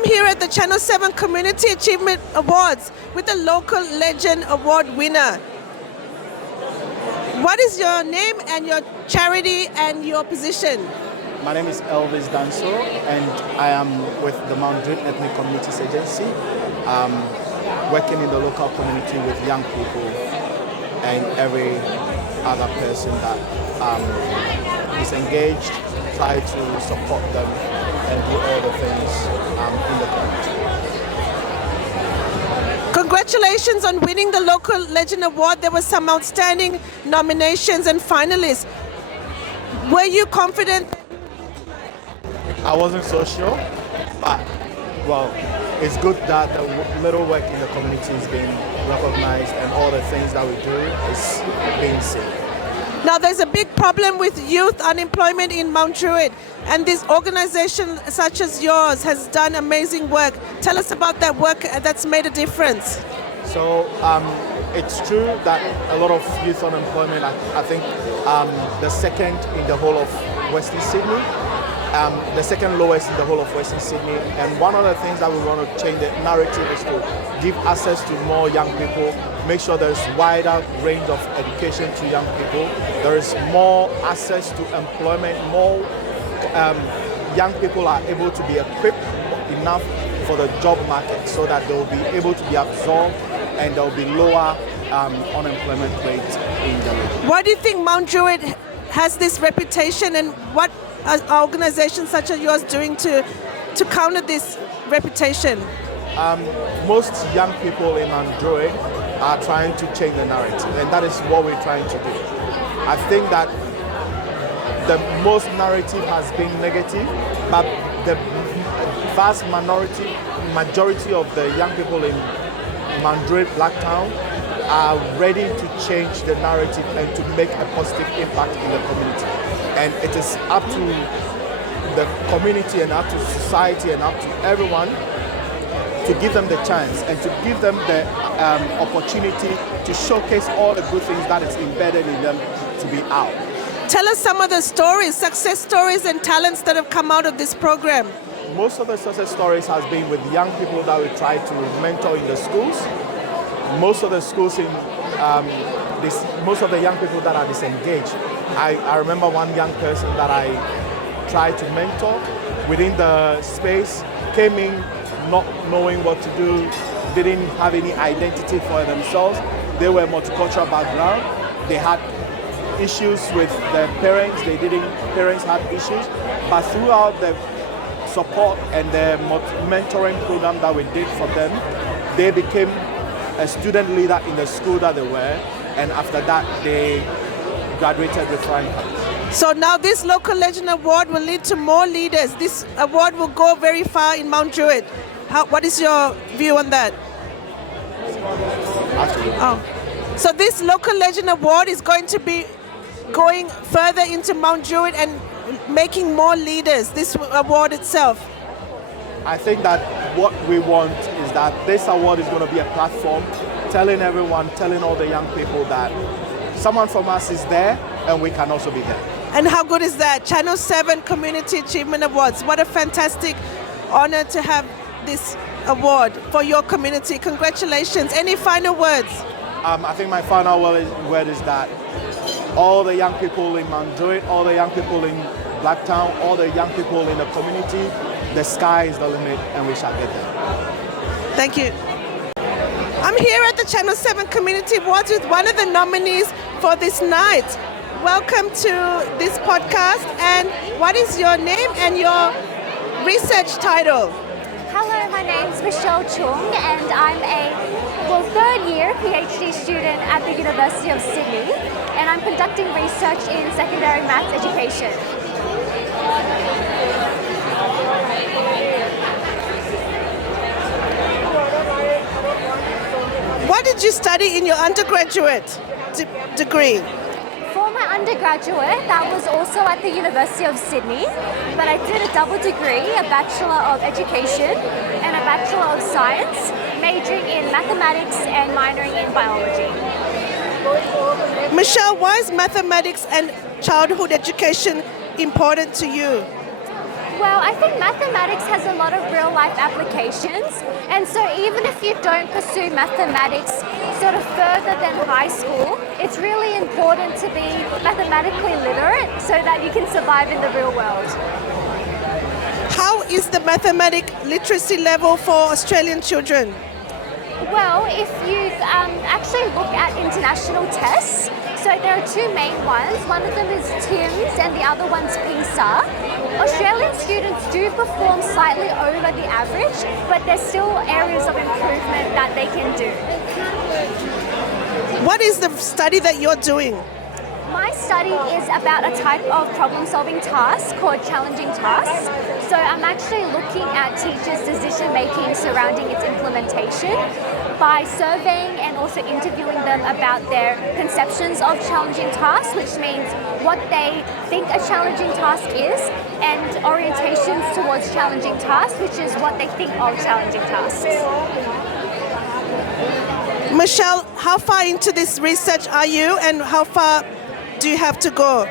I'm here at the Channel 7 Community Achievement Awards with the Local Legend Award winner. What is your name and your charity and your position? My name is Elvis Danso, and I am with the Mount Druitt Ethnic Communities Agency, working in the local community with young people and every other person that is engaged, try to support them and do all the things in the community. Congratulations on winning the Local Legend Award. There were some outstanding nominations and finalists. Were you confident? I wasn't so sure, but well, it's good that the little work in the community is being recognized and all the things that we do is being seen. Now there's a big problem with youth unemployment in Mount Druitt, and this organization such as yours has done amazing work. Tell us about that work that's made a difference. So it's true that a lot of youth unemployment, I think the second in the whole of Western Sydney, the second lowest in the whole of Western Sydney. And one of the things that we want to change the narrative is to give access to more young people, make sure there's wider range of education to young people. There is more access to employment, more young people are able to be equipped enough for the job market so that they'll be able to be absorbed and there'll be lower unemployment rates in the region. Why do you think Mount Druitt has this reputation, and what are organizations such as yours doing to counter this reputation? Most young people in Mount Druitt are trying to change the narrative, and that is what we're trying to do. I think that the most narrative has been negative, but the vast majority of the young people in Mount Druitt, Blacktown, are ready to change the narrative and to make a positive impact in the community. And it is up to the community and up to society and up to everyone to give them the chance and to give them the opportunity to showcase all the good things that is embedded in them to be out. Tell us some of the stories, success stories and talents that have come out of this program. Most of the success stories has been with young people that we try to mentor in the schools. Most of the schools most of the young people that are disengaged. I remember one young person that I tried to mentor within the space, came in not knowing what to do, didn't have any identity for themselves. They were multicultural background. They had issues with their parents. Parents had issues, but throughout the support and the mentoring program that we did for them, they became a student leader in the school that they were, and after that they graduated with flying colors. So now this Local Legend Award will lead to more leaders. This award will go very far in Mount Druitt. What is your view on that? Absolutely. Oh. So this Local Legend Award is going to be going further into Mount Druitt and making more leaders, this award itself. I think that what we want is that this award is going to be a platform telling everyone, telling all the young people that someone from us is there and we can also be there. And how good is that? Channel 7 Community Achievement Awards. What a fantastic honor to have this award for your community. Congratulations. Any final words? I think my final word is that all the young people in Mount Druitt, all the young people in Blacktown, all the young people in the community, the sky is the limit and we shall get there. Thank you. I'm here at the Channel 7 Community Awards with one of the nominees for this night. Welcome to this podcast, and what is your name and your research title? Hello, my name's Cheung, and I'm a third year PhD student at the University of Sydney, and I'm conducting research in secondary maths education. What did you study in your undergraduate degree? For my undergraduate, that was also at the University of Sydney, but I did a double degree, a Bachelor of Education and a Bachelor of Science, majoring in mathematics and minoring in biology. Michelle, why is mathematics and childhood education important to you? Well, I think mathematics has a lot of real life applications, and so even if you don't pursue mathematics sort of further than high school, it's really important to be mathematically literate so that you can survive in the real world. How is the mathematic literacy level for Australian children? Well, if you actually look at international tests, so there are two main ones. One of them is TIMSS and the other one's PISA. Australian students do perform slightly over the average, but there's still areas of improvement that they can do. What is the study that you're doing? My study is about a type of problem-solving task called challenging tasks. So I'm actually looking at teachers' decision-making surrounding its implementation by surveying and also interviewing them about their conceptions of challenging tasks, which means what they think a challenging task is, and orientations towards challenging tasks, which is what they think of challenging tasks. Michelle, how far into this research are you, and how far do you have to go?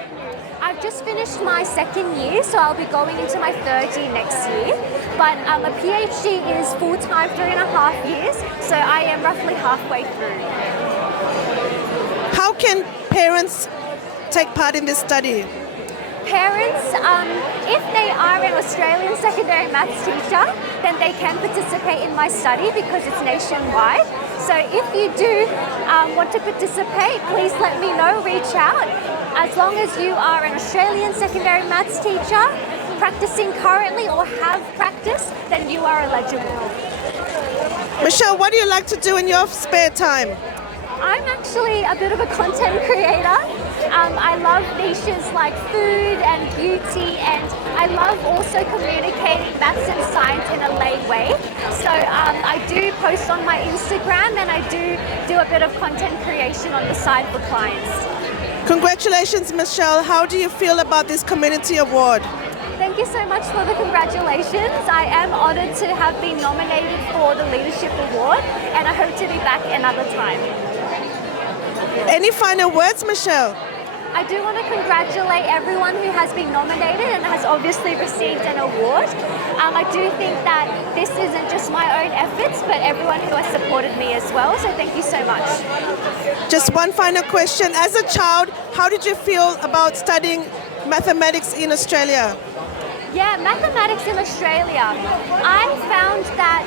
I've just finished my second year, so I'll be going into my third year next year. But a PhD is full-time 3.5 years, so I am roughly halfway through. How can parents take part in this study? Parents, if they are an Australian secondary maths teacher, then they can participate in my study because it's nationwide. So if you do want to participate, please let me know, reach out. As long as you are an Australian secondary maths teacher, practicing currently or have practiced, then you are eligible. Michelle, what do you like to do in your spare time? I'm actually a bit of a content creator. I love niches like food and beauty, and I love also communicating maths and science in a lay way. So I do post on my Instagram, and I do a bit of content creation on the side for clients. Congratulations, Michelle. How do you feel about this community award? Thank you so much for the congratulations. I am honoured to have been nominated for the Leadership Award, and I hope to be back another time. Any final words, Michelle? I do want to congratulate everyone who has been nominated and has obviously received an award. I do think that this isn't just my own efforts, but everyone who has supported me as well, so thank you so much. Just one final question. As a child, how did you feel about studying mathematics in Australia? Yeah, mathematics in Australia. I found that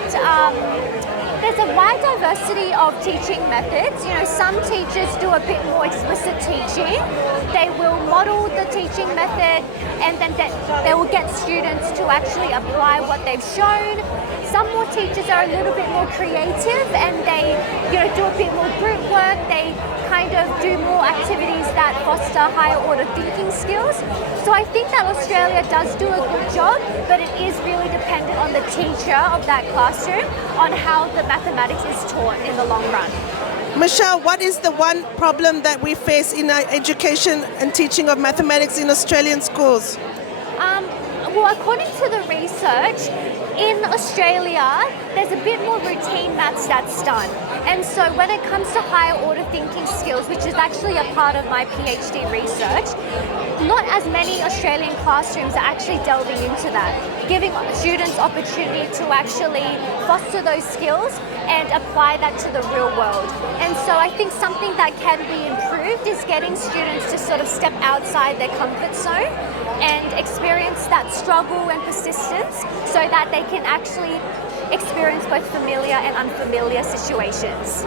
there's a wide diversity of teaching methods. You know, some teachers do a bit more explicit teaching. They will model the teaching method, and then they will get students to actually apply what they've shown. Some more teachers are a little bit more creative, and they, do a bit more group work. They kind of do more activities that foster higher order thinking skills. So I think that Australia does do a good job, but it is really dependent on the teacher of that classroom on how the mathematics is taught in the long run. Michelle, what is the one problem that we face in our education and teaching of mathematics in Australian schools? Well, according to the research, in Australia, there's a bit more routine maths that's done. And so when it comes to higher order thinking skills, which is actually a part of my PhD research, not as many Australian classrooms are actually delving into that, giving students opportunity to actually foster those skills and apply that to the real world. And so I think something that can be improved is getting students to sort of step outside their comfort zone and experience that struggle and persistence so that they can actually experience both familiar and unfamiliar situations.